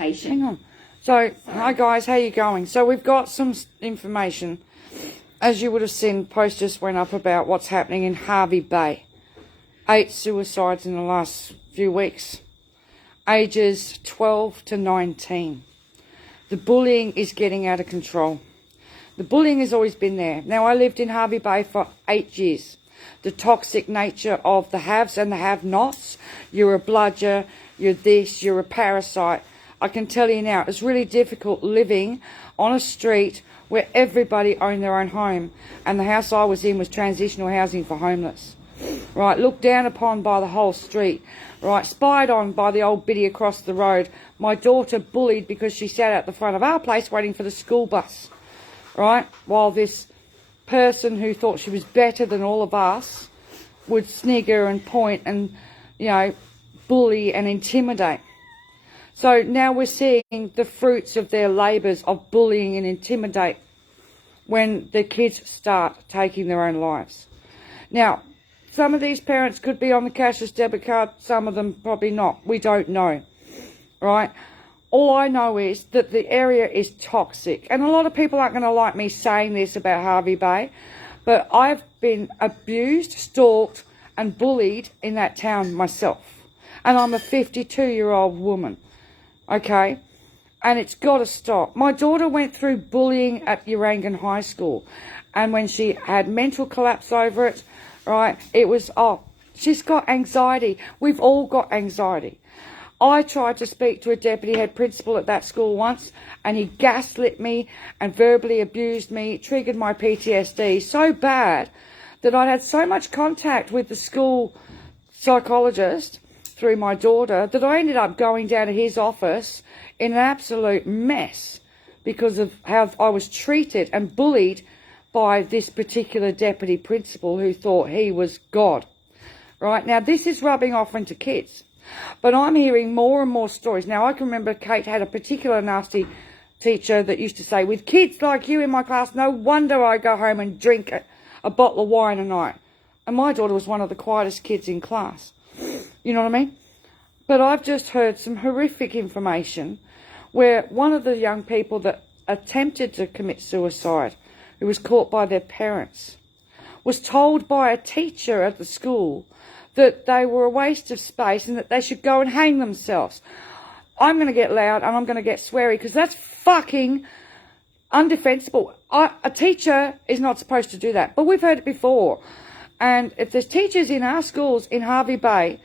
Hang on. So, hi guys, how you going? So we've got some information. As you would have seen, post just went up about what's happening in Hervey Bay. 8 suicides in the last few weeks. Ages 12 to 19. The bullying is getting out of control. The bullying has always been there. Now, I lived in Hervey Bay for 8 years. The toxic nature of the haves and the have-nots. You're a bludger, you're this, you're a parasite. I can tell you now, it's really difficult living on a street where everybody owned their own home, and the house I was in was transitional housing for homeless. Right, looked down upon by the whole street. Right, spied on by the old biddy across the road. My daughter bullied because she sat at the front of our place waiting for the school bus. Right, while this person who thought she was better than all of us would snigger and point and, you know, bully and intimidate. So now we're seeing the fruits of their labours of bullying and intimidate when the kids start taking their own lives. Now, some of these parents could be on the cashless debit card, some of them probably not. We don't know, right? All I know is that the area is toxic. And a lot of people aren't going to like me saying this about Hervey Bay, but I've been abused, stalked and bullied in that town myself. And I'm a 52-year-old woman. Okay, and it's got to stop. My daughter went through bullying at Urangan High School, and when she had mental collapse over it, right, it was, she's got anxiety. We've all got anxiety. I tried to speak to a deputy head principal at that school once, and he gaslit me and verbally abused me, triggered my PTSD so bad that I'd had so much contact with the school psychologist through my daughter that I ended up going down to his office in an absolute mess because of how I was treated and bullied by this particular deputy principal who thought he was God. Right, now this is rubbing off into kids, but I'm hearing more and more stories. Now I can remember Kate had a particular nasty teacher that used to say, with kids like you in my class, no wonder I go home and drink a bottle of wine a night. And my daughter was one of the quietest kids in class. You know what I mean? But I've just heard some horrific information where one of the young people that attempted to commit suicide, who was caught by their parents, was told by a teacher at the school that they were a waste of space and that they should go and hang themselves. I'm going to get loud and I'm going to get sweary because that's fucking undefensible. A teacher is not supposed to do that, but we've heard it before. And if there's teachers in our schools in Hervey Bay,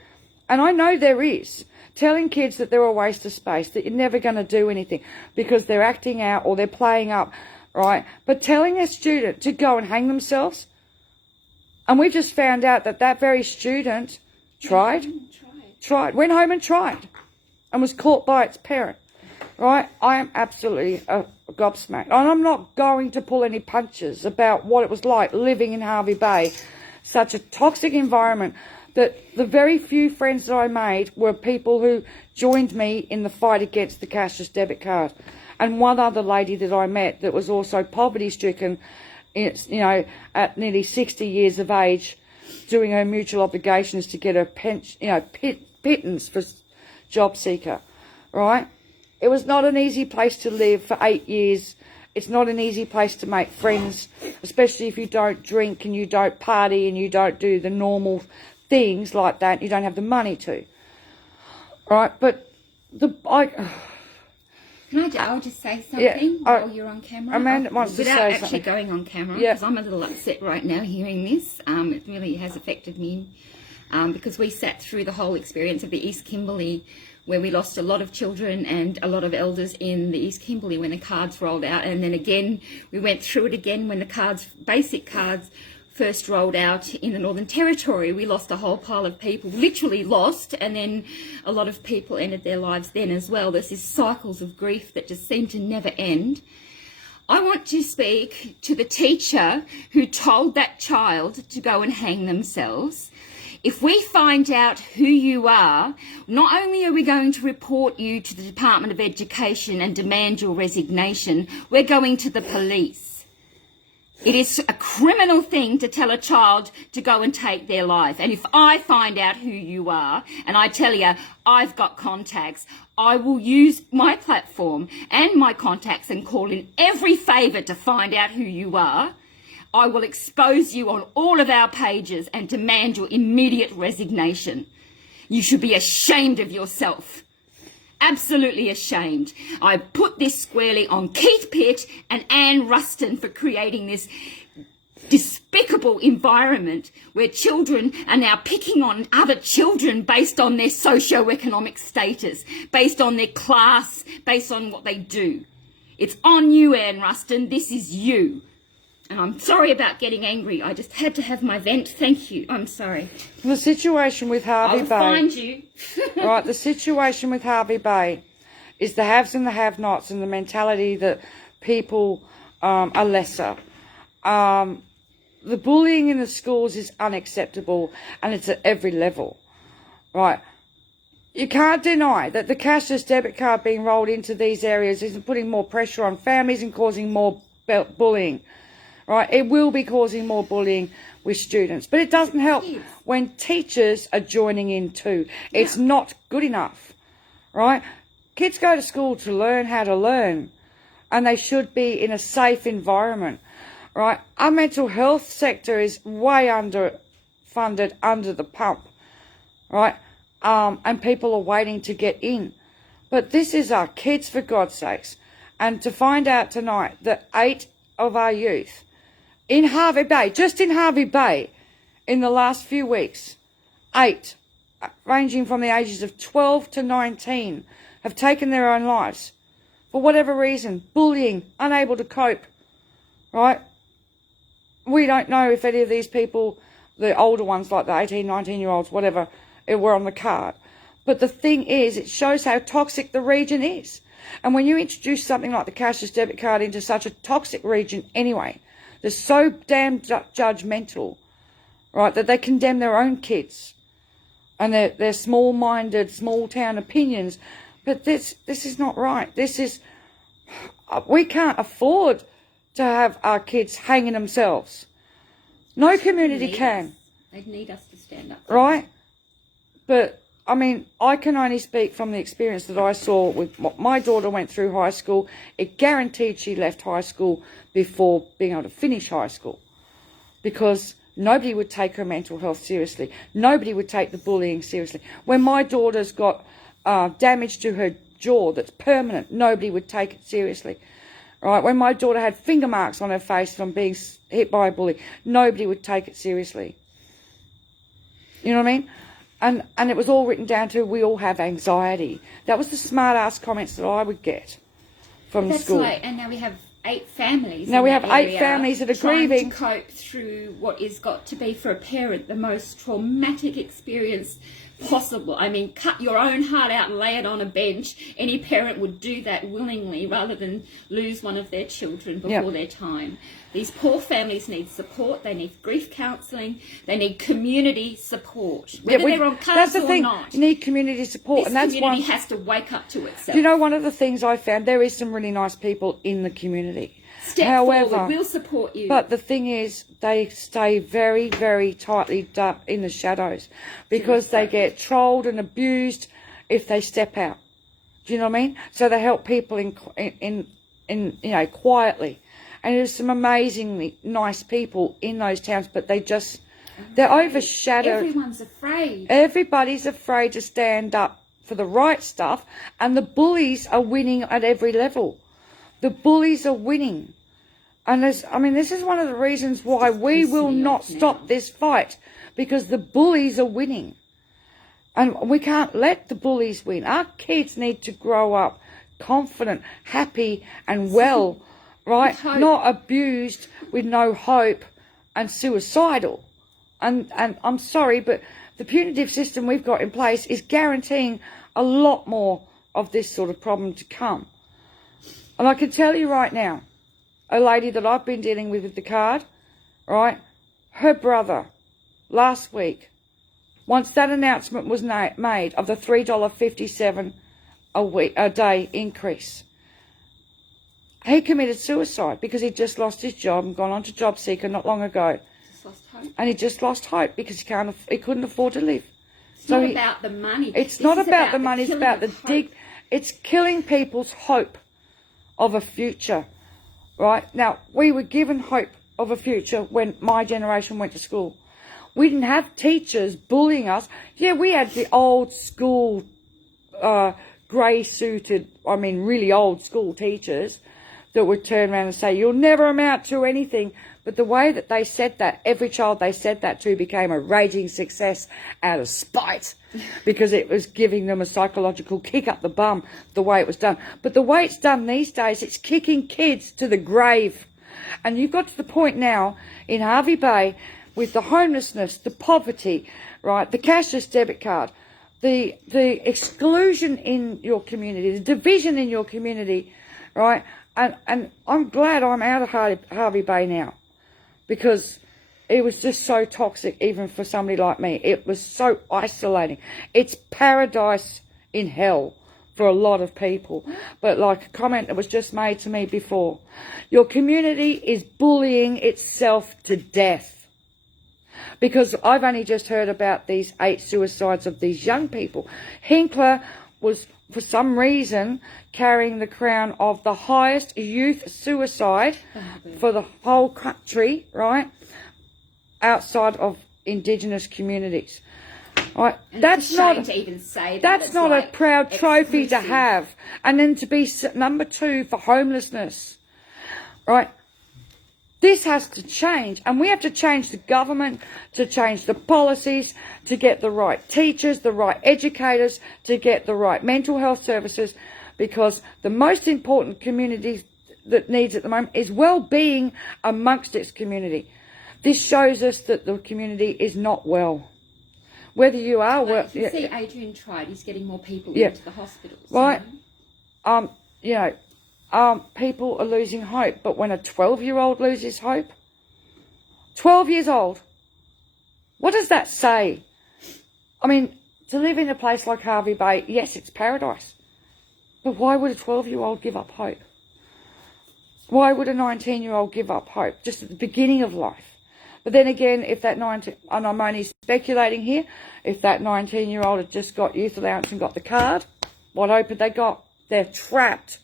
and I know there is, telling kids that they're a waste of space, that you're never going to do anything because they're acting out or they're playing up, right? But telling a student to go and hang themselves, and we just found out that that very student went home and tried, and was caught by its parent, right? I am absolutely gobsmacked. And I'm not going to pull any punches about what it was like living in Hervey Bay, such a toxic environment that the very few friends that I made were people who joined me in the fight against the cashless debit card. And one other lady that I met that was also poverty-stricken, you know, at nearly 60 years of age, doing her mutual obligations to get her pension, you know, pittance for job seeker, right? It was not an easy place to live for 8 years. It's not an easy place to make friends, especially if you don't drink and you don't party and you don't do the normal things like that. You don't have the money to, right? But I'll just say something while you're on camera. Amanda wants to say something. Without actually going on camera, because I'm a little upset right now hearing this. It really has affected me because we sat through the whole experience of the East Kimberley, where we lost a lot of children and a lot of elders in the East Kimberley when the cards rolled out. And then again, we went through it again when the basic cards first rolled out in the Northern Territory. We lost a whole pile of people, literally lost, and then a lot of people ended their lives then as well. There's these cycles of grief that just seem to never end. I want to speak to the teacher who told that child to go and hang themselves. If we find out who you are, not only are we going to report you to the Department of Education and demand your resignation, we're going to the police. It is a criminal thing to tell a child to go and take their life. And if I find out who you are and I tell you I've got contacts, I will use my platform and my contacts and call in every favour to find out who you are. I will expose you on all of our pages and demand your immediate resignation. You should be ashamed of yourself. Absolutely ashamed. I put this squarely on Keith Pitt and Anne Ruston for creating this despicable environment where children are now picking on other children based on their socio-economic status, based on their class, based on what they do. It's on you, Anne Ruston. This is you. And I'm sorry about getting angry. I just had to have my vent. Thank you. I'm sorry. The situation with Harvey I'll Bay. find you. Right, the situation with Harvey Bay is the haves and the have-nots and the mentality that people are lesser. The bullying in the schools is unacceptable, and it's at every level. Right. You can't deny that the cashless debit card being rolled into these areas is putting more pressure on families and causing more bullying. Right, it will be causing more bullying with students, but it doesn't help when teachers are joining in too. It's not good enough, right? Kids go to school to learn how to learn, and they should be in a safe environment, right? Our mental health sector is way underfunded, under the pump, right? And people are waiting to get in. But this is our kids, for God's sakes. And to find out tonight that 8 of our youth in Harvey Bay, just in Harvey Bay, in the last few weeks, 8, ranging from the ages of 12 to 19, have taken their own lives. For whatever reason, bullying, unable to cope, right? We don't know if any of these people, the older ones like the 18, 19-year-olds, whatever, were on the card. But the thing is, it shows how toxic the region is. And when you introduce something like the cashless debit card into such a toxic region anyway, they're so damn judgmental, right, that they condemn their own kids and their small-minded, small-town opinions. But this is not right. We can't afford to have our kids hanging themselves. No community can. They'd need us to stand up. Right? But, I mean, I can only speak from the experience that I saw with what my daughter went through high school. It guaranteed she left high school before being able to finish high school, because nobody would take her mental health seriously. Nobody would take the bullying seriously. When my daughter's got damage to her jaw that's permanent, nobody would take it seriously. Right? When my daughter had finger marks on her face from being hit by a bully, nobody would take it seriously. You know what I mean? And it was all written down to, we all have anxiety. That was the smart-ass comments that I would get from the school. Right, and now we have 8 families. Now we have 8 families that are grieving. Trying to cope through what is got to be, for a parent, the most traumatic experience possible. I mean, cut your own heart out and lay it on a bench. Any parent would do that willingly rather than lose one of their children before their time. These poor families need support. They need grief counselling. They need community support. Whether they're on cards or not. You need community support. This community has to wake up to itself. You know, one of the things I found, there is some really nice people in the community. Step forward, we'll support you. But the thing is, they stay very, very tightly in the shadows, because they get trolled and abused if they step out. Do you know what I mean? So they help people in you know, quietly. And there's some amazingly nice people in those towns, but they're overshadowed. Everyone's afraid. Everybody's afraid to stand up for the right stuff, and the bullies are winning at every level. The bullies are winning. And this is one of the reasons why we will not stop this fight, because the bullies are winning. And we can't let the bullies win. Our kids need to grow up confident, happy and well, right? Not abused, with no hope and suicidal. And I'm sorry, but the punitive system we've got in place is guaranteeing a lot more of this sort of problem to come. And I can tell you right now, a lady that I've been dealing with the card, right, her brother, last week, once that announcement was made of the $3.57 a day increase, He committed suicide because he just lost his job and gone on to job seeker not long ago. Just lost hope. And he just lost hope because he couldn't afford to live. It's not about the money. It's not about the money. It's about it's killing people's hope of a future, right? Now, we were given hope of a future when my generation went to school. We didn't have teachers bullying us. Yeah, we had the old school, grey-suited, really old school teachers that would turn around and say, you'll never amount to anything. But the way that they said that, every child they said that to became a raging success out of spite because it was giving them a psychological kick up the bum, the way it was done. But the way it's done these days, it's kicking kids to the grave. And you've got to the point now in Hervey Bay with the homelessness, the poverty, right, the cashless debit card, the exclusion in your community, the division in your community, right? And I'm glad I'm out of Hervey Bay now because it was just so toxic even for somebody like me. It was so isolating. It's paradise in hell for a lot of people. But like a comment that was just made to me before, your community is bullying itself to death. Because I've only just heard about these 8 suicides of these young people. Hinkler was, for some reason, carrying the crown of the highest youth suicide for the whole country, right, outside of Indigenous communities. Right? That's not to even say that's not a proud trophy to have. And then to be number 2 for homelessness, right? This has to change, and we have to change the government, to change the policies, to get the right teachers, the right educators, to get the right mental health services, because the most important community that needs at the moment is well-being amongst its community. This shows us that the community is not well. Whether you are well... You see, Adrian tried. He's getting more people into the hospitals. Right. People are losing hope. But when a 12-year-old loses hope, 12 years old, what does that say? I mean, to live in a place like Hervey Bay, yes, it's paradise. But why would a 12-year-old give up hope? Why would a 19-year-old give up hope just at the beginning of life? But then again, if that 19, and I'm only speculating here, if that 19-year-old had just got youth allowance and got the card, what hope had they got? They're trapped.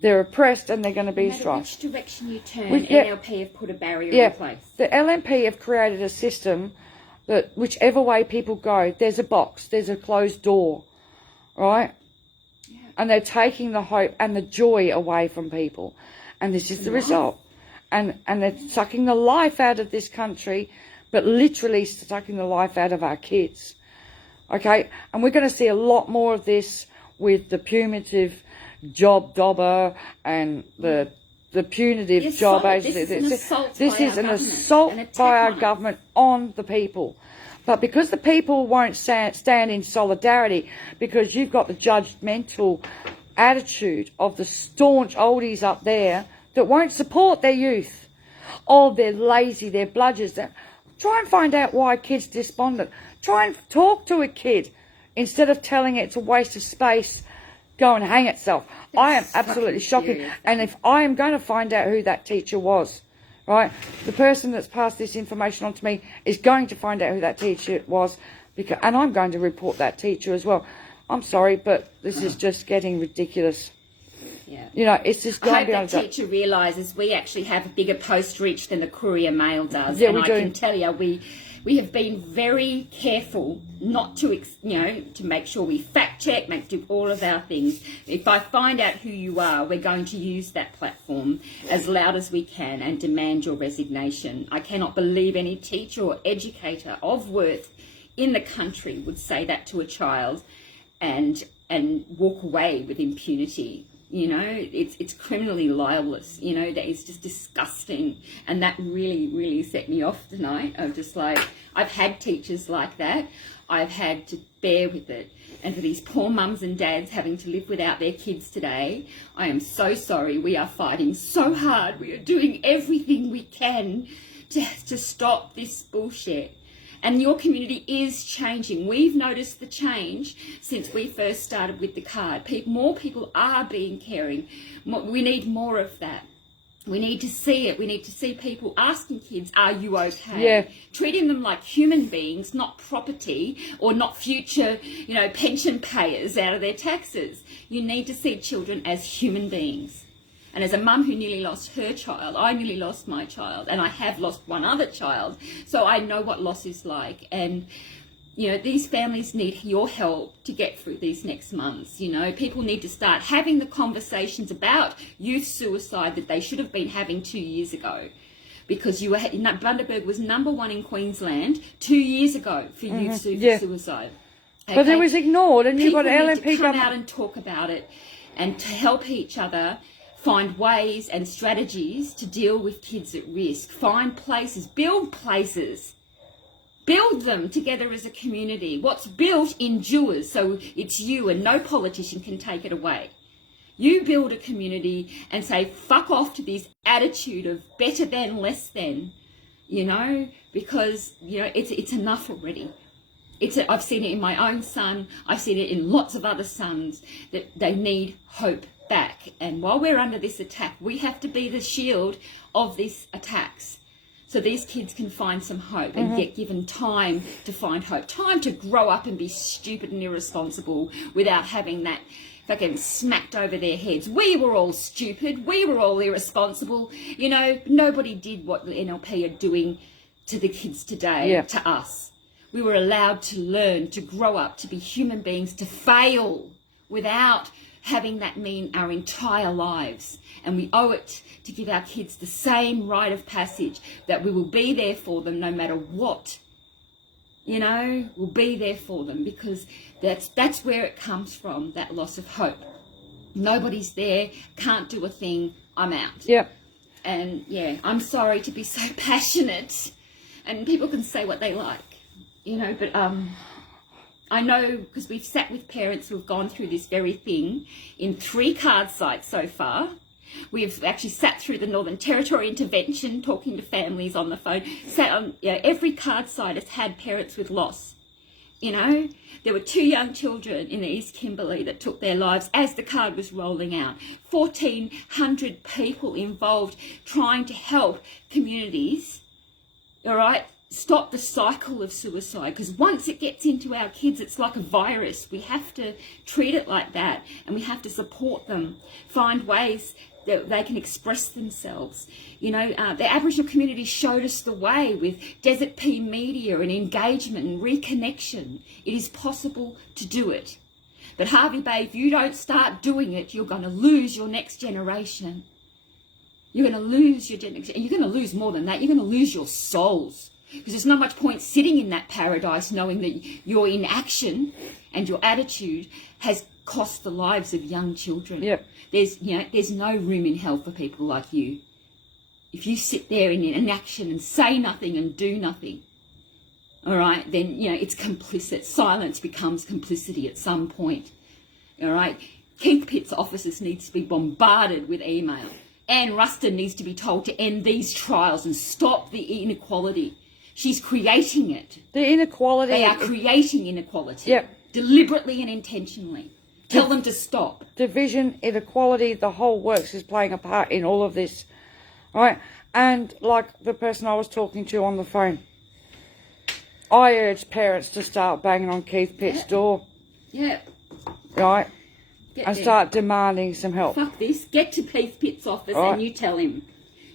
They're oppressed and they're going to be no matter which direction you turn, NLP have put a barrier in place. The LNP have created a system that whichever way people go, there's a box, there's a closed door, right? Yeah. And they're taking the hope and the joy away from people. And this is the result. And they're sucking the life out of this country, but literally sucking the life out of our kids. Okay? And we're going to see a lot more of this with the punitive job dobber and the punitive job agency. This is an assault by our government on the people. But because the people won't stand in solidarity, because you've got the judgmental attitude of the staunch oldies up there that won't support their youth. Oh, they're lazy, they're bludgers. Try and find out why a kid's despondent. Try and talk to a kid instead of telling it it's a waste of space, go and hang itself. I am absolutely shocking. And if I am going to find out who that teacher was, right, the person that's passed this information on to me is going to find out who that teacher was, and I'm going to report that teacher as well. I'm sorry, but this is just getting ridiculous. Yeah. You know, it's just going I hope that teacher realises we actually have a bigger post reach than the Courier Mail does. Yeah, and we I do. Can tell you, we have been very careful not to, to make sure we fact check, do all of our things. If I find out who you are, we're going to use that platform as loud as we can and demand your resignation. I cannot believe any teacher or educator of worth in the country would say that to a child and walk away with impunity. You know, it's criminally libelous. You know, that is just disgusting. And that really, really set me off tonight. I'm just like, I've had teachers like that. I've had to bear with it. And for these poor mums and dads having to live without their kids today, I am so sorry. We are fighting so hard. We are doing everything we can to stop this bullshit. And your community is changing. We've noticed the change since we first started with the card. More people are being caring. We need more of that. We need to see it. We need to see people asking kids, are you okay? Yeah. Treating them like human beings, not property or not future, pension payers out of their taxes. You need to see children as human beings. And as a mum who nearly lost her child, I nearly lost my child, and I have lost one other child. So I know what loss is like. And, these families need your help to get through these next months. People need to start having the conversations about youth suicide that they should have been having 2 years ago. Because Bundaberg was #1 in Queensland 2 years ago for youth suicide. Okay? But it was ignored, and you've got LNP need to come out and talk about it, and to help each other find ways and strategies to deal with kids at risk. Find places, build places. Build them together as a community. What's built endures, so it's you, and no politician can take it away. You build a community and say, fuck off to this attitude of better than, less than, because, it's enough already. I've seen it in my own son. I've seen it in lots of other sons, that they need hope back. And while we're under this attack, we have to be the shield of these attacks. So these kids can find some hope and get given time to find hope. Time to grow up and be stupid and irresponsible without having that fucking smacked over their heads. We were all stupid. We were all irresponsible. Nobody did what the NLP are doing to the kids today, to us. We were allowed to learn, to grow up, to be human beings, to fail without having that mean our entire lives. And we owe it to give our kids the same rite of passage, that we will be there for them no matter what. We'll be there for them, because that's where it comes from, that loss of hope. Nobody's there, can't do a thing, I'm out. Yep. And I'm sorry to be so passionate, and people can say what they like, but I know, because we've sat with parents who have gone through this very thing in 3 card sites so far. We've actually sat through the Northern Territory intervention, talking to families on the phone. Sat on every card site has had parents with loss. There were 2 young children in the East Kimberley that took their lives as the card was rolling out. 1,400 people involved trying to help communities, all right, stop the cycle of suicide. Because once it gets into our kids, it's like a virus. We have to treat it like that, and we have to support them, find ways that they can express themselves. The Aboriginal community showed us the way with Desert Pea Media and engagement and reconnection. It is possible to do it. But Hervey Bay, if you don't start doing it, you're going to lose your next generation. You're going to lose your generation. And you're going to lose more than that. You're going to lose your souls. Because there's not much point sitting in that paradise knowing that your inaction and your attitude has cost the lives of young children. Yep. There's no room in hell for people like you. If you sit there in inaction and say nothing and do nothing, all right, then, it's complicit. Silence becomes complicity at some point, all right? Keith Pitt's offices needs to be bombarded with email. Anne Ruston needs to be told to end these trials and stop the inequality. She's creating it. The inequality. They are creating inequality. Yep. Deliberately and intentionally. Tell them to stop. Division, inequality, the whole works is playing a part in all of this. All right? And like the person I was talking to on the phone, I urge parents to start banging on Keith Pitt's door. Yeah. Right? Get and there. start demanding some help. Fuck this. Get to Keith Pitt's office Right. and you tell him.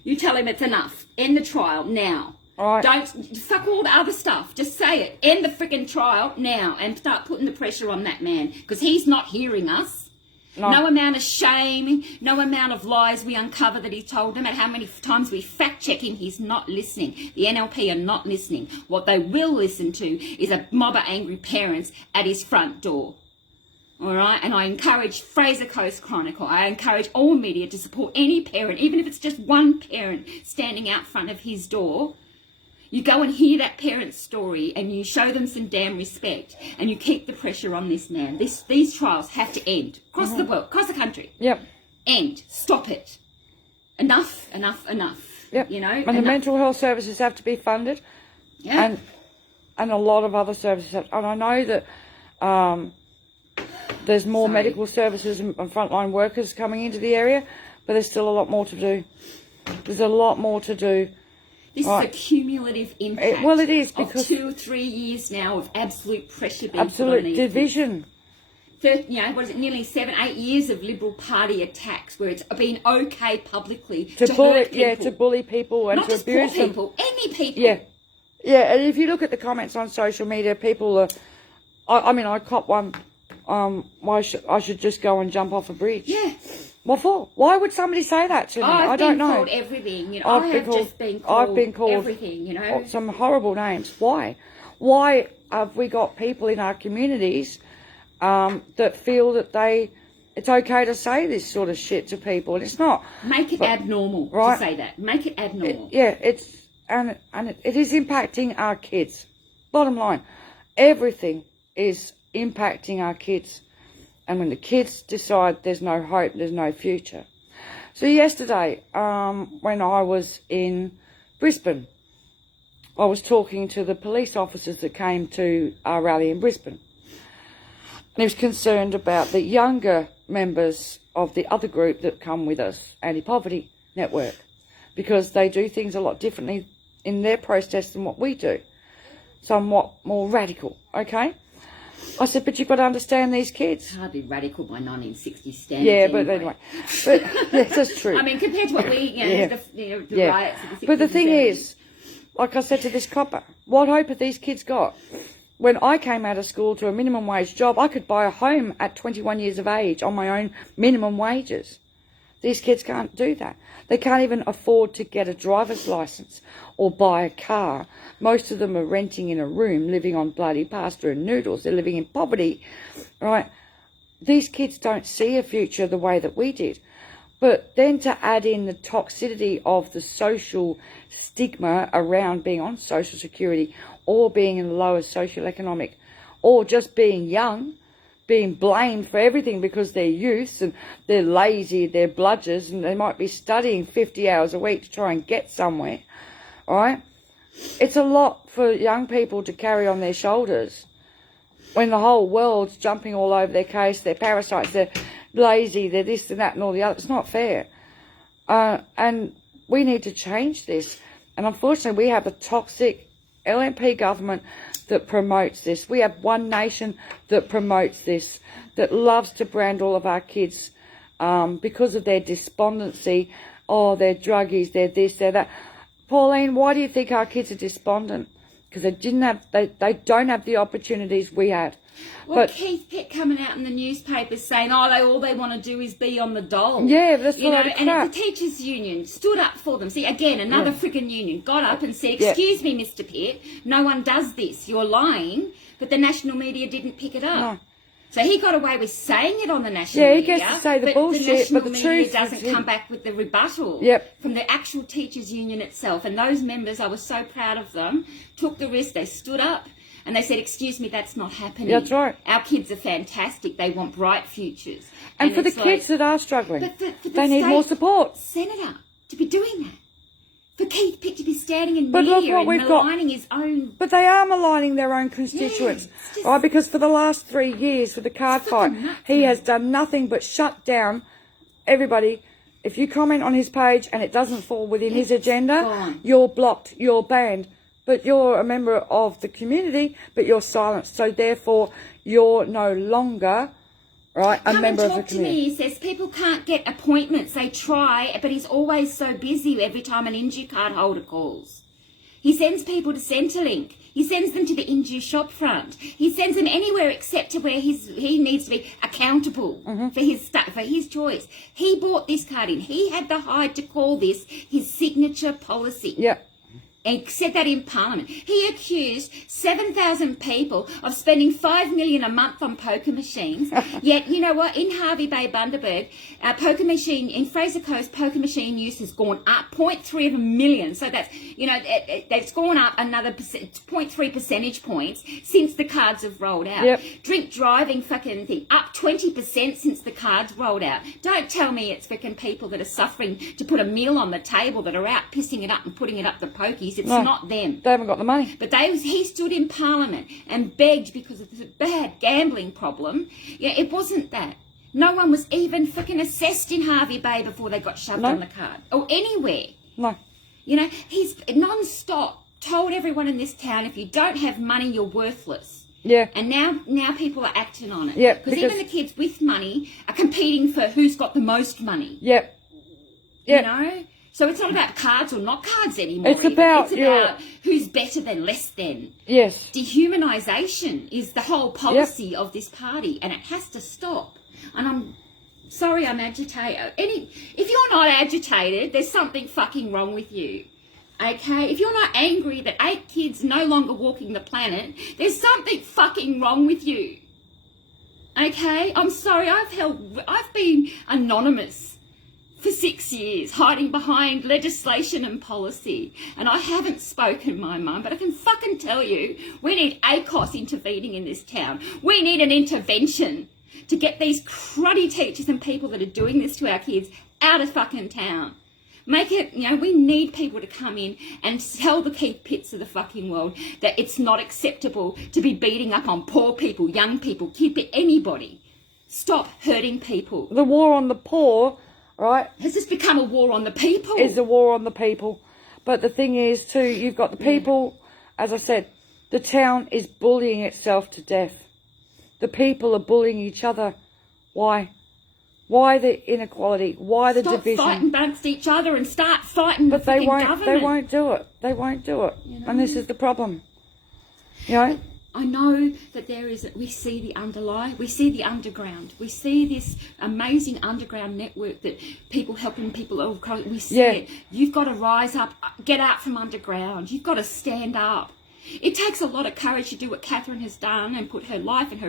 You tell him it's enough. End the trial now. Right. Don't fuck all the other stuff. Just say it. End the freaking trial now and start putting the pressure on that man, because he's not hearing us. No amount of shame, no amount of lies we uncover that he told them, and how many times we fact check him, he's not listening. The NLP are not listening. What they will listen to is a mob of angry parents at his front door. All right, and I encourage Fraser Coast Chronicle. I encourage all media to support any parent, even if it's just one parent standing out front of his door. You go and hear that parent's story and you show them some damn respect, and you keep the pressure on this man. These trials have to end across the world, across the country. Yep. End. Stop it. Enough, enough, enough. Yep. You know, and the enough. mental health services have to be funded. Yeah. And and a lot of other services. And I know that there's more medical services and frontline workers coming into the area, but there's still a lot more to do. There's a lot more to do. This is a cumulative impact. Well, it is, because of 2 or 3 years now of absolute pressure being absolute put on these division. what is it, nearly 7, 8 years of Liberal Party attacks where it's been okay publicly To bully, hurt people. to bully people and Not to just abuse poor them. people, any people. Yeah, and if you look at the comments on social media, people are. I mean, I caught one. Why I should just go and jump off a bridge? Yeah. What for? Why would somebody say that to me? I don't know. I've been called everything. You know, I've been called everything. You know, some horrible names. Why? Why have we got people in our communities that feel that it's okay to say this sort of shit to people, and it's not. Make it abnormal to say that. Make it abnormal. It is impacting our kids. Bottom line, everything is impacting our kids. And when the kids decide there's no hope, there's no future. So yesterday, when I was in Brisbane, I was talking to the police officers that came to our rally in Brisbane. And he was concerned about the younger members of the other group that come with us, Anti-Poverty Network, because they do things a lot differently in their protests than what we do. Somewhat more radical, okay? I said, but you've got to understand these kids. It's hardly radical by 1960 standards. Yeah, but anyway. But yes, that's true. I mean, compared to what we, the riots of the 60s. But the thing and 70s. is, like I said to this copper, what hope have these kids got? When I came out of school to a minimum wage job, I could buy a home at 21 years of age on my own minimum wages. These kids can't do that. They can't even afford to get a driver's license or buy a car. Most of them are renting in a room, living on bloody pasta and noodles. They're living in poverty, right? These kids don't see a future the way that we did. But then to add in the toxicity of the social stigma around being on social security or being in the lower socioeconomic or just being young, being blamed for everything because they're youths and they're lazy, they're bludgers, and they might be studying 50 hours a week to try and get somewhere, all right? It's a lot for young people to carry on their shoulders when the whole world's jumping all over their case. They're parasites, they're lazy, they're this and that and all the other. It's not fair. And we need to change this. And unfortunately, we have a toxic LNP government that promotes this. We have One Nation that promotes this, that loves to brand all of our kids because of their despondency. Oh, they're druggies, they're this, they're that. Pauline, why do you think our kids are despondent? Because they don't have the opportunities we had. Well, but Keith Pitt coming out in the newspapers saying, all they want to do is be on the dole. Yeah, that's you know, crap. and the teachers' union stood up for them. See, again, another freaking union got up and said, "Excuse me, Mr. Pitt, no one does this. You're lying." But the national media didn't pick it up. No. So he got away with saying it on the national media. Yeah, he gets to say the bullshit, but the media truth doesn't come back with the rebuttal from the actual teachers' union itself. And those members, I was so proud of them, took the risk. They stood up and they said, "Excuse me, that's not happening. That's right. Our kids are fantastic. They want bright futures." And for the kids that are struggling, for they need more support. Senator to be doing that. For Keith Pitt to be standing in But media look what and we've got. maligning his own... But they are maligning their own constituents, it's just- right? Because for the last 3 years, with the card fight, nuts, he man. has done nothing but shut down everybody. If you comment on his page and it doesn't fall within his agenda, gone. you're blocked, you're banned. But you're a member of the community, but you're silenced. So therefore, you're no longer... right, a Come member and of the talk to me. community. He says people can't get appointments. They try, but he's always so busy every time an Inju card holder calls. He sends people to Centrelink. He sends them to the Inju shop front. He sends them anywhere except to where he needs to be accountable for his stuff, for his choice. He bought this card in. He had the hide to call this his signature policy. Yeah. And said that in Parliament. He accused 7,000 people of spending $5 million a month on poker machines. Yet, you know what? In Hervey Bay, Bundaberg, in Fraser Coast, poker machine use has gone up 0.3 of a million. So that's, it's gone up another 0.3 percentage points since the cards have rolled out. Yep. Drink driving fucking thing up 20% since the cards rolled out. Don't tell me it's freaking people that are suffering to put a meal on the table that are out pissing it up and putting it up the pokies this. It's No. not them. They haven't got the money. But he stood in Parliament and begged because of the bad gambling problem. Yeah, it wasn't that. No one was even fucking assessed in Harvey Bay before they got shoved No. on the card. Or anywhere. No. You know, he's non-stop told everyone in this town, if you don't have money, you're worthless. Yeah. And now people are acting on it. Yeah, because even the kids with money are competing for who's got the most money. Yep. Yep. You know? So it's not about cards or not cards anymore. It's about who's better than less than. Yes. Dehumanisation is the whole policy of this party, and it has to stop. And I'm sorry I'm agitated. If you're not agitated, there's something fucking wrong with you. Okay? If you're not angry that 8 kids no longer walking the planet, there's something fucking wrong with you. Okay? I'm sorry, I've been anonymous for 6 years, hiding behind legislation and policy. And I haven't spoken my mind, but I can fucking tell you, we need ACOS intervening in this town. We need an intervention to get these cruddy teachers and people that are doing this to our kids out of fucking town. Make it, we need people to come in and tell the Keith Pitts of the fucking world that it's not acceptable to be beating up on poor people, young people, anybody. Stop hurting people. The war on the poor, right, Has this become a war on the people? is a war on the people. But the thing is, too, you've got the people, as I said, the town is bullying itself to death. The people are bullying each other. Why? Why the inequality? Why the Stop division? fighting amongst each other and start fighting But the they fucking won't. government. They won't do it. They won't do it. And this is the problem. I know that we see the underlie, we see the underground, we see this amazing underground network that people helping people all across, we see it. You've got to rise up, get out from underground, you've got to stand up. It takes a lot of courage to do what Catherine has done and put her life and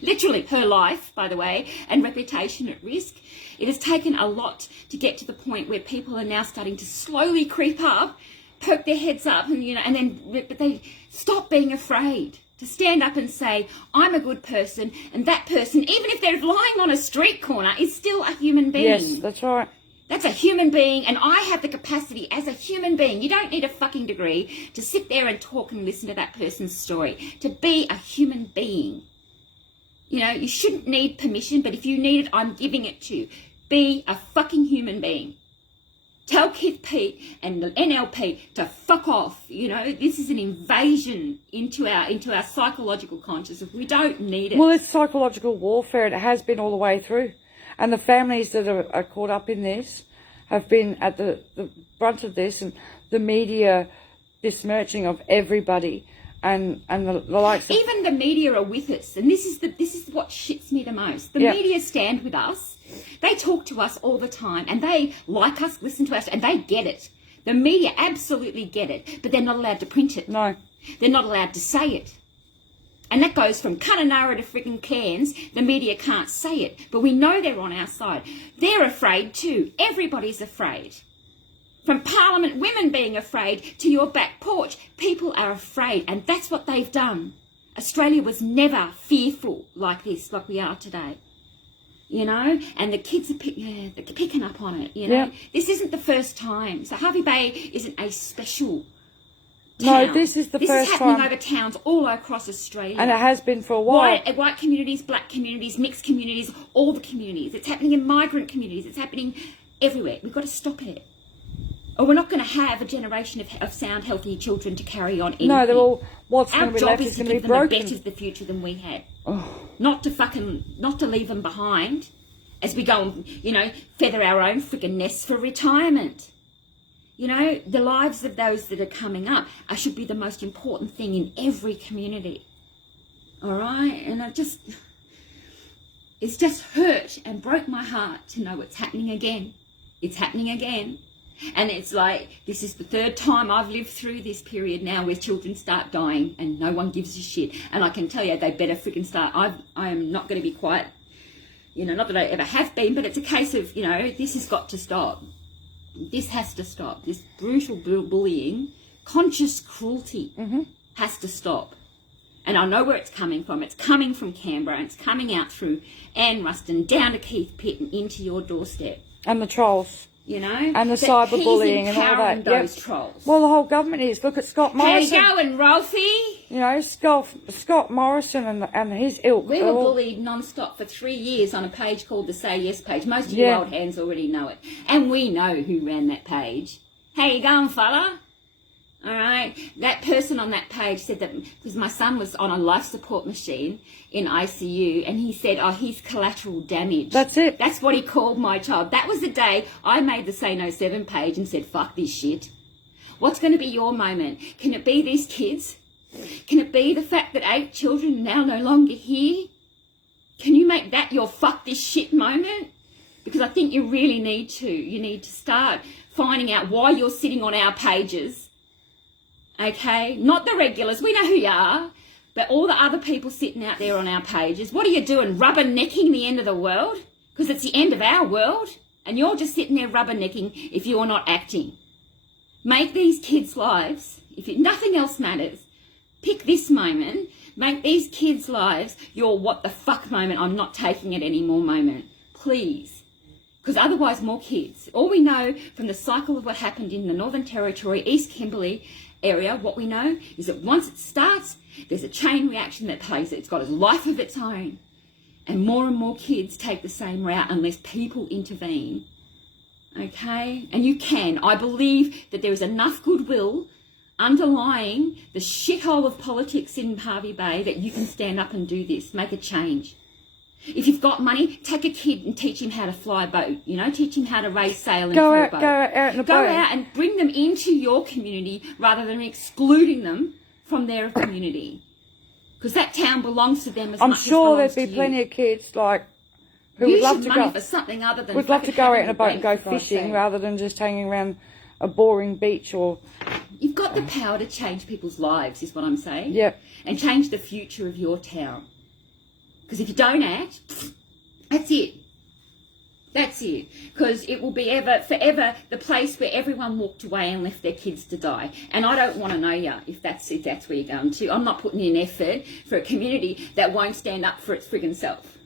literally her life, by the way, and reputation at risk. It has taken a lot to get to the point where people are now starting to slowly creep up, poke their heads up, but they stop being afraid to stand up and say, I'm a good person, and that person, even if they're lying on a street corner, is still a human being. Yes, that's right. That's a human being, and I have the capacity as a human being. You don't need a fucking degree to sit there and talk and listen to that person's story. To be a human being. You shouldn't need permission, but if you need it, I'm giving it to you. Be a fucking human being. Tell Keith Pete and the NLP to fuck off. This is an invasion into our psychological consciousness. We don't need it. Well, it's psychological warfare, and it has been all the way through. And the families that are caught up in this have been at the brunt of this, and the media besmirching of everybody, and the likes of... Even the media are with us, and this is what shits me the most. The media stand with us. They talk to us all the time, and they like us, listen to us, and they get it. The media absolutely get it, but they're not allowed to print it. No. They're not allowed to say it. And that goes from Kununurra to freaking Cairns. The media can't say it, but we know they're on our side. They're afraid too. Everybody's afraid. From Parliament women being afraid to your back porch, people are afraid, and that's what they've done. Australia was never fearful like this, like we are today. And the kids are picking up on it, Yeah. This isn't the first time. So Harvey Bay isn't a special town. No, this is the first This is happening time. over towns all across Australia. And it has been for a while. White communities, black communities, mixed communities, all the communities. It's happening in migrant communities. It's happening everywhere. We've got to stop it. Or we're not going to have a generation of sound, healthy children to carry on anything. No, they're all... What's Our going to be job left is is to going to give be them a broken. better future than we had. Oh. Not to leave them behind as we go and, feather our own freaking nests for retirement. The lives of those that are coming up should be the most important thing in every community. All right? And it's just hurt and broke my heart to know it's happening again. It's happening again. And it's like, this is the 3rd time I've lived through this period now where children start dying and no one gives a shit. And I can tell you, they better freaking start. I am not going to be quiet. Not that I ever have been, but it's a case of, this has got to stop. This has to stop. This brutal bullying, conscious cruelty has to stop. And I know where it's coming from. It's coming from Canberra. And it's coming out through Anne Ruston, down to Keith Pitt and into your doorstep. And the trolls. you know, And the that cyberbullying he's and all that. empowering those trolls. Well, the whole government is. Look at Scott How you Morrison. going, Rolfie? You know, Scott Morrison and his ilk. We were all- bullied non-stop for 3 years on a page called the Say Yes page. Most of you Yeah. old hands already know it. And we know who ran that page. How you going, fella? All right. That person on that page said that because my son was on a life support machine in ICU, and he said, oh, he's collateral damage. That's it. That's what he called my child. That was the day I made the Say No 7 page and said, fuck this shit. What's going to be your moment? Can it be these kids? Can it be the fact that 8 children are now no longer here? Can you make that your fuck this shit moment? Because I think you really need to. You need to start finding out why you're sitting on our pages. Okay? Not the regulars. We know who you are. But all the other people sitting out there on our pages. What are you doing? Rubbernecking the end of the world? Because it's the end of our world. And you're just sitting there rubbernecking if you're not acting. Make these kids' lives, nothing else matters, pick this moment, make these kids' lives your what the fuck moment, I'm not taking it anymore moment. Please. Because otherwise more kids. All we know from the cycle of what happened in the Northern Territory, East Kimberley area, what we know is that once it starts, there's a chain reaction that plays it. It's got a life of its own. And more kids take the same route unless people intervene. Okay? And you can. I believe that there is enough goodwill underlying the shithole of politics in Hervey Bay that you can stand up and do this, make a change. If you've got money, take a kid and teach him how to fly a boat, you know, teach him how to raise sail and Go tow a out, boat. go out in a Go boat. out and bring them into your community rather than excluding them from their community. Because that town belongs to them as I'm much sure as there'd belongs be to you. plenty of kids like who Use would love your to money go. for something other than Would love to fucking go out having in a boat and go bank, for God's fishing sake. rather than just hanging around a boring beach or. You've got the power to change people's lives, is what I'm saying. Yep. And change the future of your town. Because if you don't act, that's it. That's it. Because it will be forever the place where everyone walked away and left their kids to die. And I don't want to know you if that's where you're going to. I'm not putting in effort for a community that won't stand up for its friggin' self.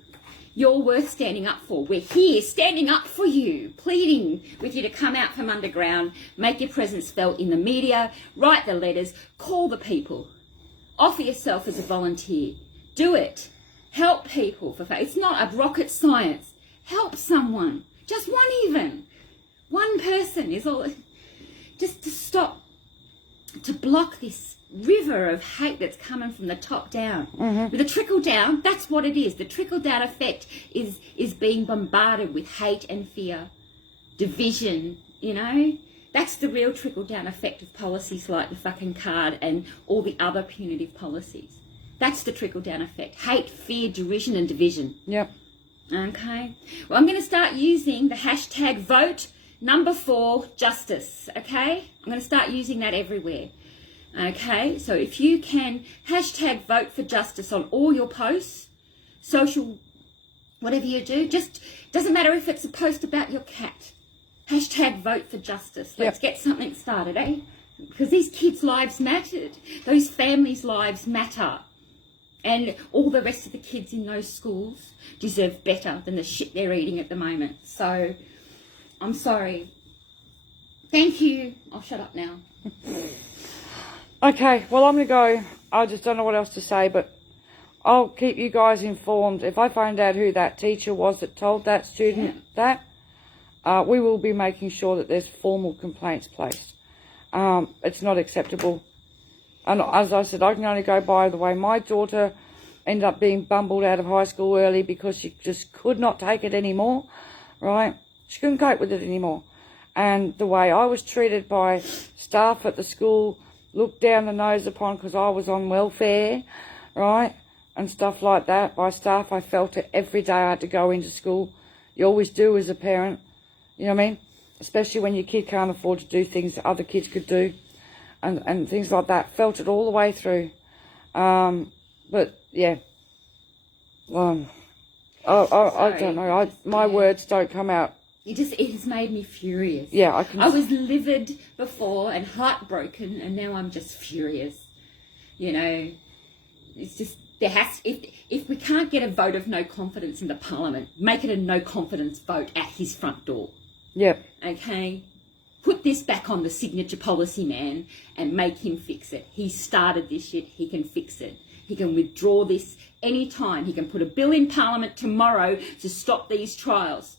You're worth standing up for. We're here standing up for you, pleading with you to come out from underground, make your presence felt in the media, write the letters, call the people, offer yourself as a volunteer. Do it. Help people. It's not a rocket science. Help someone. Just one even. One person is all. Just to stop, to block this river of hate that's coming from the top down. With the trickle down, that's what it is. The trickle down effect is being bombarded with hate and fear, division, you know. That's the real trickle down effect of policies like the fucking card and all the other punitive policies. That's the trickle down effect. Hate, fear, derision and division. Yep. Okay. Well, I'm going to start using the hashtag vote number 4 justice. Okay. I'm going to start using that everywhere. Okay, so if you can hashtag vote for justice on all your posts, social, whatever you do, just doesn't matter if it's a post about your cat. Hashtag vote for justice. Let's get something started, eh? Because these kids' lives mattered. Those families' lives matter. And all the rest of the kids in those schools deserve better than the shit they're eating at the moment. So, I'm sorry. Thank you. I'll shut up now. Okay, well, I'm going to go. I just don't know what else to say, but I'll keep you guys informed. If I find out who that teacher was that told that student that, we will be making sure that there's formal complaints placed. It's not acceptable. And as I said, I can only go by the way my daughter ended up being bumbled out of high school early because she just could not take it anymore, right? She couldn't cope with it anymore. And the way I was treated by staff at the school, looked down the nose upon because I was on welfare, right, and stuff like that by staff. I felt it every day I had to go into school. You always do as a parent, you know what I mean? Especially when your kid can't afford to do things that other kids could do and things like that. Felt it all the way through. But, yeah. I don't know. My words don't come out. It has made me furious. Yeah, I was livid before and heartbroken, and now I'm just furious. You know, it's just if we can't get a vote of no confidence in the Parliament, make it a no confidence vote at his front door. Yep. Okay? Put this back on the signature policy man and make him fix it. He started this shit. He can fix it. He can withdraw this anytime. He can put a bill in Parliament tomorrow to stop these trials.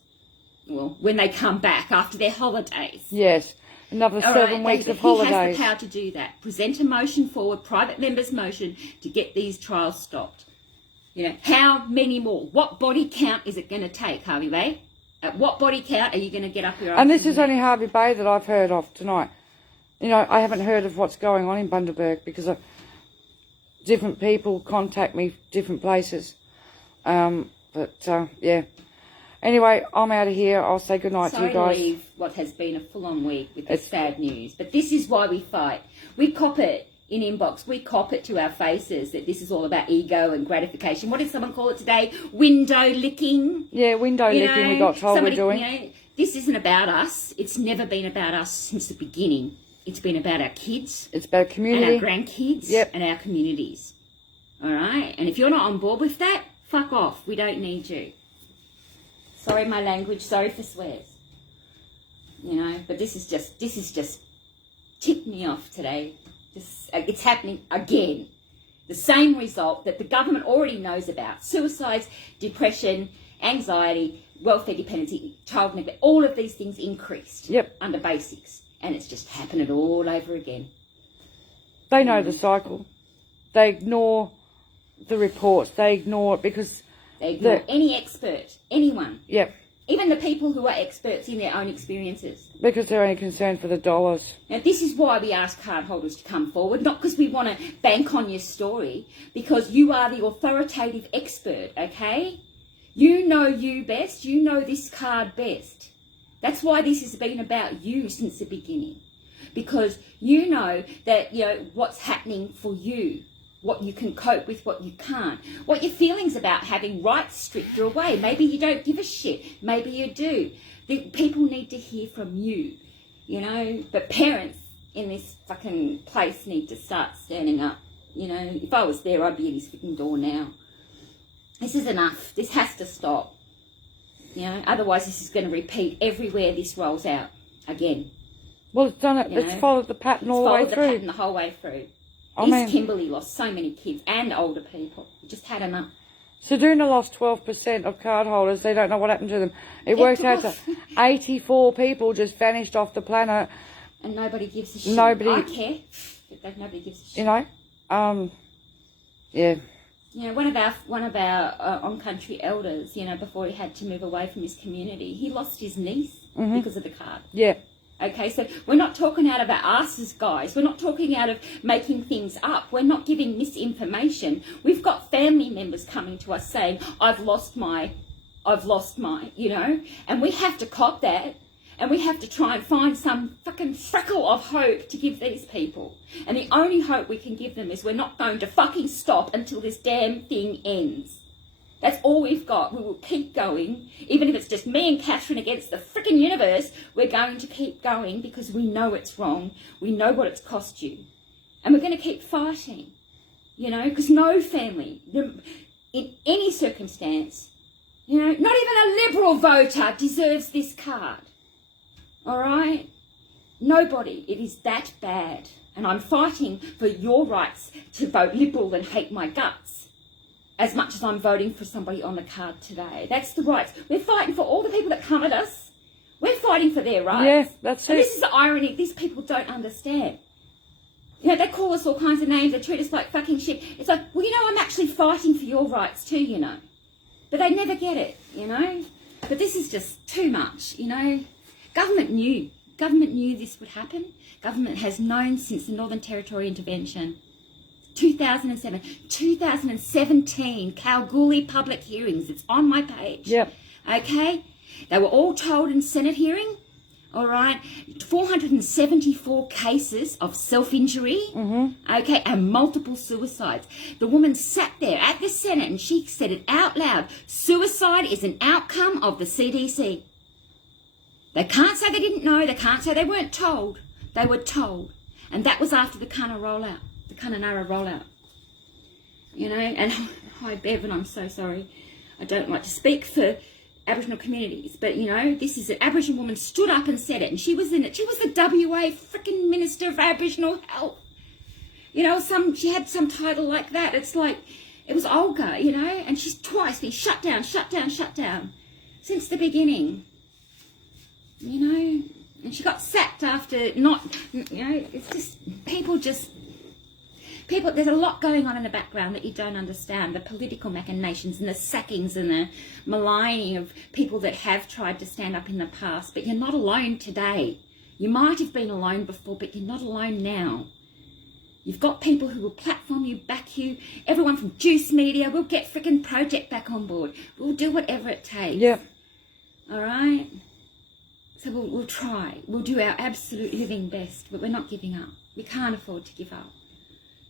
Well, when they come back after their holidays. Yes. Another All 7 right, weeks of he holidays. has the power to do that. Present a motion forward, private members' motion, to get these trials stopped. You know, how many more? What body count is it going to take, Harvey Bay? At what body count are you going to get up your And this is only Harvey Bay that I've heard of tonight. You know, I haven't heard of what's going on in Bundaberg because different people contact me different places. Yeah. Anyway, I'm out of here. I'll say goodnight to you guys. Leave what has been a full-on week with this sad news. But this is why we fight. We cop it in inbox. We cop it to our faces that this is all about ego and gratification. What did someone call it today? Window licking. Yeah, window licking we got told we're doing. You know, this isn't about us. It's never been about us since the beginning. It's been about our kids. It's about community. And our grandkids. Yep. And our communities. All right? And if you're not on board with that, fuck off. We don't need you. Sorry my language, sorry for swears. You know, but this is just ticked me off today. It's happening again. The same result that the government already knows about. Suicides, depression, anxiety, welfare dependency, child neglect, all of these things increased under basics. And it's just happening all over again. They know the cycle. They ignore the reports. They ignore it because... They ignore any expert, anyone. Yep. Even the people who are experts in their own experiences. Because they're only concerned for the dollars. Now, this is why we ask cardholders to come forward, not because we want to bank on your story, because you are the authoritative expert, okay? You know you best. You know this card best. That's why this has been about you since the beginning. Because you know that, you know, what's happening for you. What you can cope with, what you can't. What your feelings about having rights stripped away. Maybe you don't give a shit. Maybe you do. The people need to hear from you, you know. But parents in this fucking place need to start standing up. You know, if I was there, I'd be at his fucking door now. This is enough. This has to stop. You know, otherwise this is going to repeat everywhere this rolls out again. Well, it's done it. It's followed the pattern all the way through. It's followed the pattern the whole way through. East Kimberley lost so many kids and older people. It just had enough. Seduna lost 12% of cardholders. They don't know what happened to them. It worked out to 84 people just vanished off the planet. And nobody gives a shit. Nobody. I care. But nobody gives a shit. You know? Yeah. You know, one of our on-country elders, you know, before he had to move away from his community, he lost his niece because of the card. Yeah. Okay, so we're not talking out of our asses, guys. We're not talking out of making things up. We're not giving misinformation. We've got family members coming to us saying, I've lost my, you know, and we have to cop that, and we have to try and find some fucking freckle of hope to give these people. And the only hope we can give them is we're not going to fucking stop until this damn thing ends. That's all we've got. We will keep going. Even if it's just me and Catherine against the freaking universe, we're going to keep going because we know it's wrong. We know what it's cost you. And we're going to keep fighting, you know, because no family, in any circumstance, you know, not even a Liberal voter deserves this card. All right? Nobody. It is that bad. And I'm fighting for your rights to vote Liberal and hate my guts. As much as I'm voting for somebody on the card today. That's the rights. We're fighting for all the people that come at us. We're fighting for their rights. Yeah, that's it. And this is the irony. These people don't understand. You know, they call us all kinds of names. They treat us like fucking shit. It's like, well, you know, I'm actually fighting for your rights too, you know. But they never get it, you know. But this is just too much, you know. Government knew. Government knew this would happen. Government has known since the Northern Territory intervention. 2007, 2017, Kalgoorlie public hearings. It's on my page. Yep. Okay? They were all told in Senate hearing. All right? 474 cases of self-injury. Okay? And multiple suicides. The woman sat there at the Senate and she said it out loud. Suicide is an outcome of the CDC. They can't say they didn't know. They can't say they weren't told. They were told. And that was after the Kununurra rollout. You know, and hi Bev, and I'm so sorry. I don't like to speak for Aboriginal communities, but you know, this is an Aboriginal woman stood up and said it, and she was in it. She was the WA freaking Minister of Aboriginal Health. You know, she had some title like that. It's like, it was Olga, you know, and she's twice been shut down since the beginning. You know, and she got sacked after not, you know, it's just, people, there's a lot going on in the background that you don't understand. The political machinations and the sackings and the maligning of people that have tried to stand up in the past. But you're not alone today. You might have been alone before, but you're not alone now. You've got people who will platform you, back you. Everyone from Juice Media, we'll get freaking Project back on board. We'll do whatever it takes. Yeah. All right? So we'll try. We'll do our absolute living best, but we're not giving up. We can't afford to give up.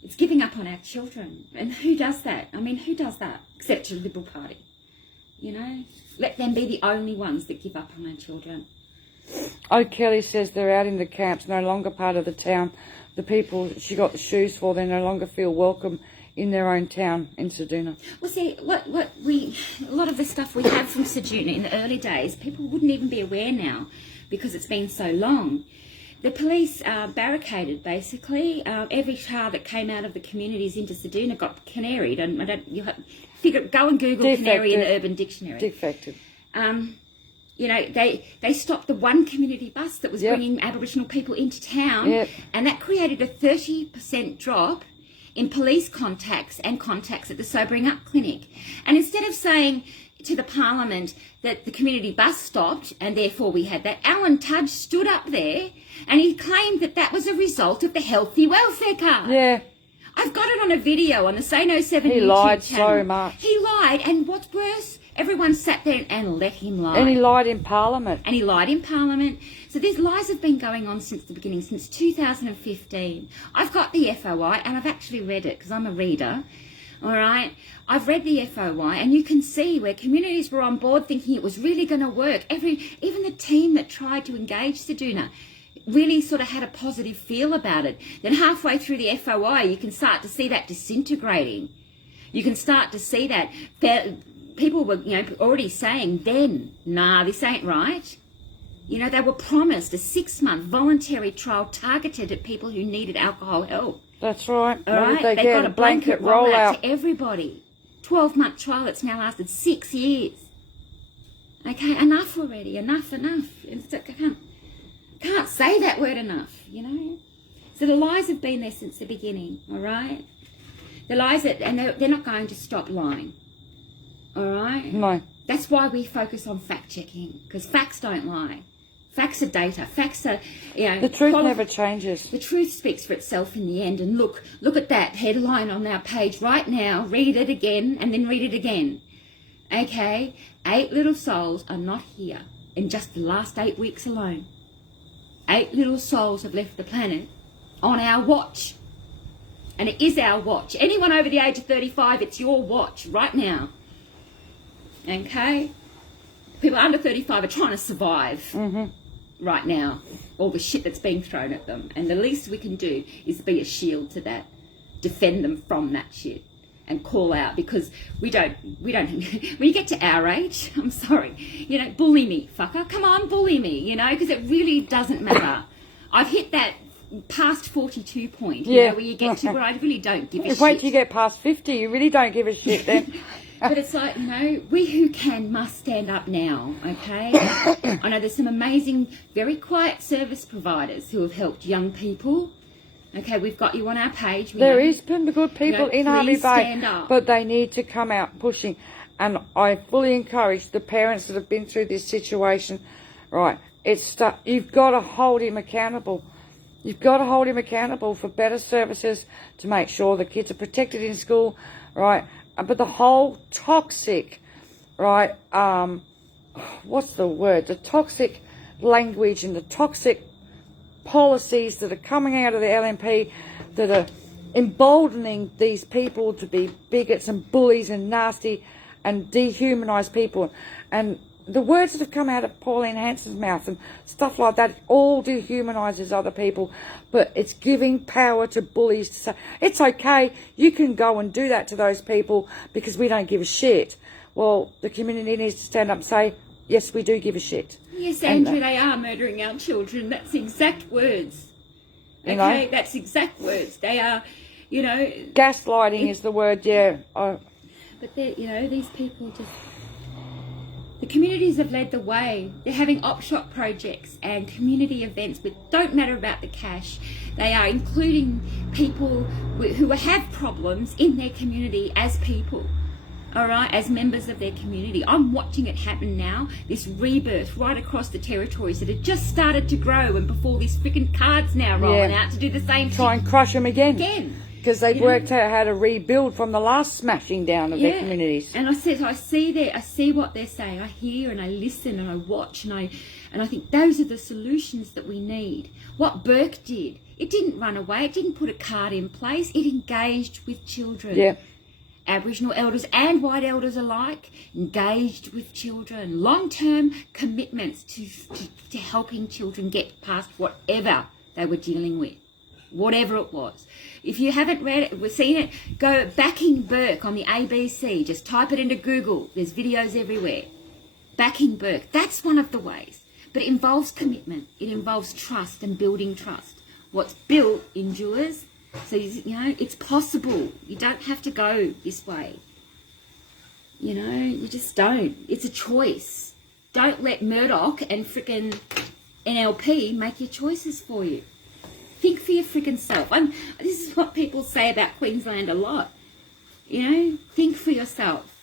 It's giving up on our children. And who does that? I mean, who does that? Except the Liberal Party. You know? Let them be the only ones that give up on our children. O'Kelly says they're out in the camps, no longer part of the town. The people she got the shoes for, they no longer feel welcome in their own town in Ceduna. Well, see, a lot of the stuff we have from Ceduna in the early days, people wouldn't even be aware now because it's been so long. The police barricaded, basically. Every car that came out of the communities into Ceduna got canaried. And go and Google Defected. canary in the Urban Dictionary. Defected. You know, they stopped the one community bus that was bringing Aboriginal people into town, and that created a 30% drop in police contacts and contacts at the Sobering Up Clinic. And instead of saying to the Parliament that the community bus stopped and therefore we had that, Alan Tudge stood up there and he claimed that that was a result of the healthy welfare card. Yeah. I've got it on a video on the Say No 7 He YouTube lied channel. so much. He lied, and what's worse, everyone sat there and let him lie. And he lied in Parliament. And he lied in Parliament. So these lies have been going on since the beginning, since 2015. I've got the FOI, and I've actually read it, because I'm a reader. All right? I've read the FOI, and you can see where communities were on board thinking it was really going to work. Even the team that tried to engage Ceduna really sort of had a positive feel about it. Then halfway through the FOI, you can start to see that disintegrating. You can start to see that people were, you know, already saying then, nah, this ain't right. You know, they were promised a 6-month voluntary trial targeted at people who needed alcohol help. That's right. All right, They got a blanket rollout to everybody. 12-month trial that's now lasted 6 years. Okay, enough already. Enough. I can't say that word enough, you know. So the lies have been there since the beginning, all right? The lies, and they're not going to stop lying, all right? No. That's why we focus on fact-checking, because facts don't lie. Facts are data. Facts are, you know... The truth never changes. The truth speaks for itself in the end. And look at that headline on our page right now. Read it again and then read it again. Okay? 8 little souls are not here in just the last 8 weeks alone. 8 little souls have left the planet on our watch. And it is our watch. Anyone over the age of 35, it's your watch right now. Okay? People under 35 are trying to survive right now. All the shit that's being thrown at them. And the least we can do is be a shield to that. Defend them from that shit. And call out, because we don't, when you get to our age, I'm sorry, you know, bully me, fucker. Come on, bully me, you know, because it really doesn't matter. I've hit that past 42 point, you know, where you get to where I really don't give a shit. Wait till you get past 50, you really don't give a shit then. But it's like, you know, we who can must stand up now, okay? I know there's some amazing, very quiet service providers who have helped young people. Okay, we've got you on our page. There is some good people in Harvey Bay, stand up. but they need to come out pushing. And I fully encourage the parents that have been through this situation, right, you've got to hold him accountable. You've got to hold him accountable for better services to make sure the kids are protected in school, right? But the whole toxic, right, what's the word? The toxic language and the toxic policies that are coming out of the LNP that are emboldening these people to be bigots and bullies and nasty and dehumanise people. And the words that have come out of Pauline Hanson's mouth and stuff like that all dehumanises other people, but it's giving power to bullies to say, it's okay, you can go and do that to those people because we don't give a shit. well, the community needs to stand up and say, yes, we do give a shit. Yes, And, Andrew, they are murdering our children. That's exact words. You Okay, know? that's exact words. They are, you know. Gaslighting is the word, yeah. But they're, you know, these people just. The communities have led the way. They're having op shop projects and community events which don't matter about the cash. They are including people who have problems in their community as people. All right, as members of their community. I'm watching it happen now, this rebirth right across the territories that had just started to grow, and before these freaking cards now rolling out to do the same Try thing and crush them again. Because they've You know? worked out how to rebuild from the last smashing down of their communities. And I see what they're saying. I hear and I listen and I watch and I think those are the solutions that we need. What Burke did, it didn't run away, it didn't put a card in place, it engaged with children. Yeah. Aboriginal elders and white elders alike engaged with children. Long-term commitments to helping children get past whatever they were dealing with, whatever it was. If you haven't read it, we've seen it, go Backing Burke on the ABC. Just type it into Google. There's videos everywhere. Backing Burke. That's one of the ways. But it involves commitment. It involves trust and building trust. What's built endures. So, you know, it's possible. You don't have to go this way. You know, you just don't. It's a choice. Don't let Murdoch and frickin' NLP make your choices for you. Think for your frickin' self. This is what people say about Queensland a lot. You know, think for yourself.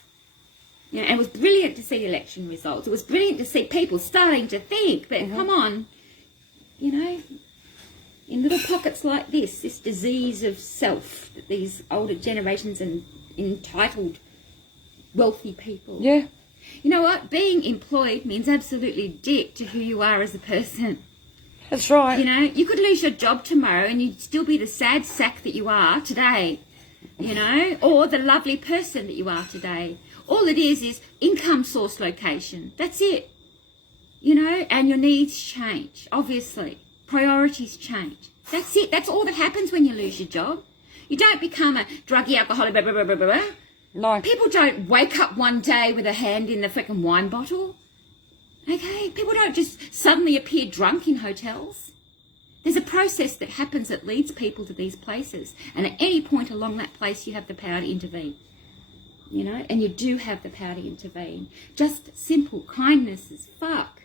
You know, and it was brilliant to see election results. It was brilliant to see people starting to think. But come on, you know, in little pockets like this disease of self that these older generations and entitled wealthy people. Yeah. You know what? Being employed means absolutely dick to who you are as a person. That's right. You know, you could lose your job tomorrow and you'd still be the sad sack that you are today, you know, or the lovely person that you are today. All it is income source location. That's it. You know, and your needs change, obviously. Priorities change. That's it. That's all that happens when you lose your job. You don't become a druggy, alcoholic, blah, blah, blah, blah, blah. No. People don't wake up one day with a hand in the frickin' wine bottle. Okay? People don't just suddenly appear drunk in hotels. There's a process that happens that leads people to these places. And at any point along that place, you have the power to intervene. You know? And you do have the power to intervene. Just simple kindness as fuck.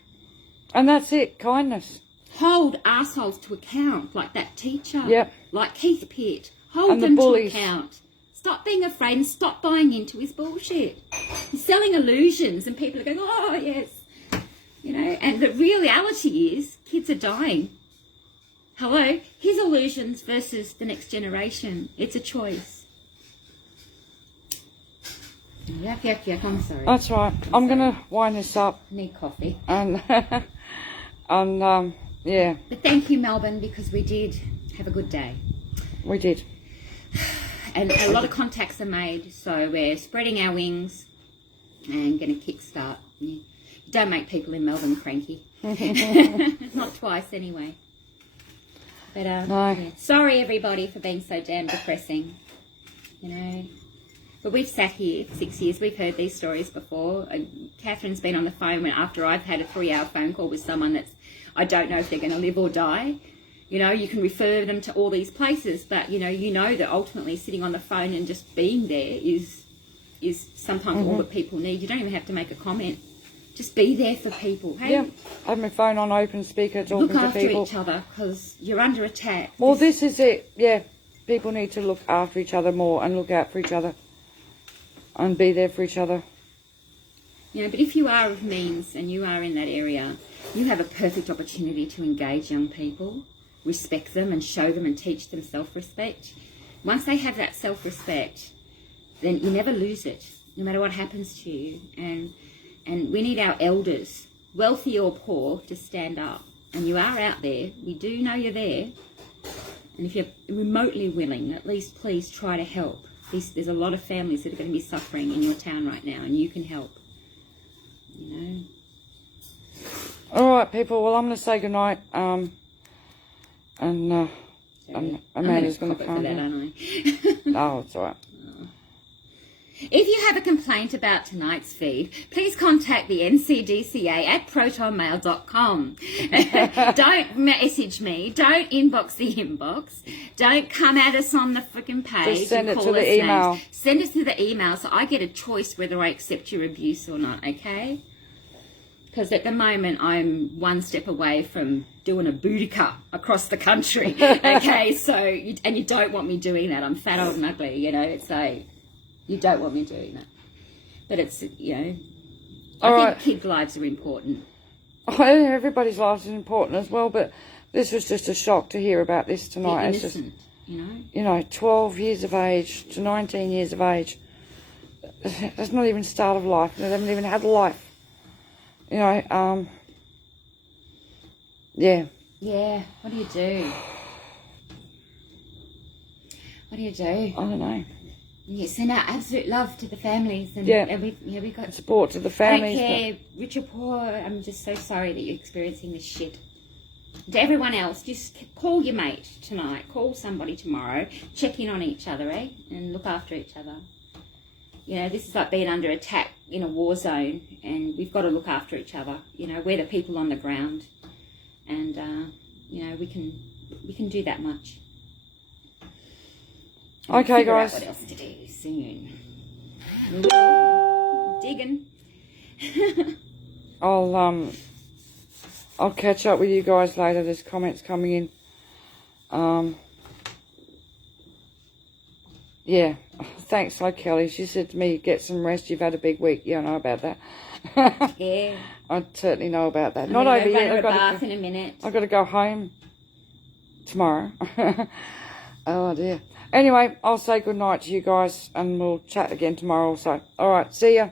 And that's it, kindness. Hold assholes to account, like that teacher. Yep. Like Keith Pitt. Hold And the them to bullies. account. Stop being afraid and stop buying into his bullshit. He's selling illusions and people are going, oh, yes. You know, and the reality is kids are dying. Hello? His illusions versus the next generation. It's a choice. Yuck, yuck, yuck. I'm sorry. That's right. I'm going to wind this up. I need coffee. And, yeah, But thank you, Melbourne, because we did have a good day. we did. And a lot of contacts are made, so we're spreading our wings and going to kickstart. Yeah. Don't make people in Melbourne cranky. Not twice, anyway. But, No. yeah. Sorry, everybody, for being so damn depressing. You know. But we've sat here 6 years. We've heard these stories before. Catherine's been on the phone after I've had a 3-hour phone call with someone that's, I don't know if they're going to live or die. You know, you can refer them to all these places, but, you know that ultimately sitting on the phone and just being there is sometimes all that people need. You don't even have to make a comment. Just be there for people. Hey, Yeah, I have my phone on open speaker talking look to after people. each other because you're under attack. Well, this is it. Yeah, people need to look after each other more and look out for each other and be there for each other. You know, but if you are of means and you are in that area, you have a perfect opportunity to engage young people, respect them and show them and teach them self-respect. Once they have that self-respect, then you never lose it, no matter what happens to you. And we need our elders, wealthy or poor, to stand up. And you are out there. We do know you're there. And if you're remotely willing, at least please try to help. There's a lot of families that are going to be suffering in your town right now, and you can help. You know. All right, people. Well, I'm going to say goodnight. Amanda's going to for come. that, aren't I? Oh, it's all right. If you have a complaint about tonight's feed, please contact the NCDCA at protonmail.com. Don't message me. Don't inbox the inbox. Don't come at us on the freaking page. Just send and it call to us the email. names. Send it to the email so I get a choice whether I accept your abuse or not, okay? Because at the moment, I'm one step away from doing a booty cut across the country. Okay, so, and you don't want me doing that. I'm fat, old and ugly, you know. It's like, you don't want me doing that. But it's, you know, I think kids' lives are important. Everybody's lives are important as well, but this was just a shock to hear about this tonight. They're It's innocent, just, you know, 12 years of age to 19 years of age. That's not even start of life. They haven't even had a life. You know, yeah. Yeah, what do you do? What do you do? I don't know. You send out absolute love to the families, and Yeah. we got Support to the I families. don't care, rich or poor. I'm just so sorry that you're experiencing this shit. To everyone else, just call your mate tonight. Call somebody tomorrow. Check in on each other, eh? And look after each other. You know, this is like being under attack in a war zone, and we've got to look after each other. You know, we're the people on the ground, and you know, we can do that much. We'll Okay, figure out guys. what else to do soon. We will. Digging. I'll catch up with you guys later. There's comments coming in. Yeah. Thanks, like Kelly. She said to me, get some rest. You've had a big week. Yeah, I know about that. Yeah. I certainly know about that. I'm Not gonna over go yet. to a I've got bath to, in a minute. I've got to go home tomorrow. Oh, dear. Anyway, I'll say good night to you guys, and we'll chat again tomorrow also. All right. See ya.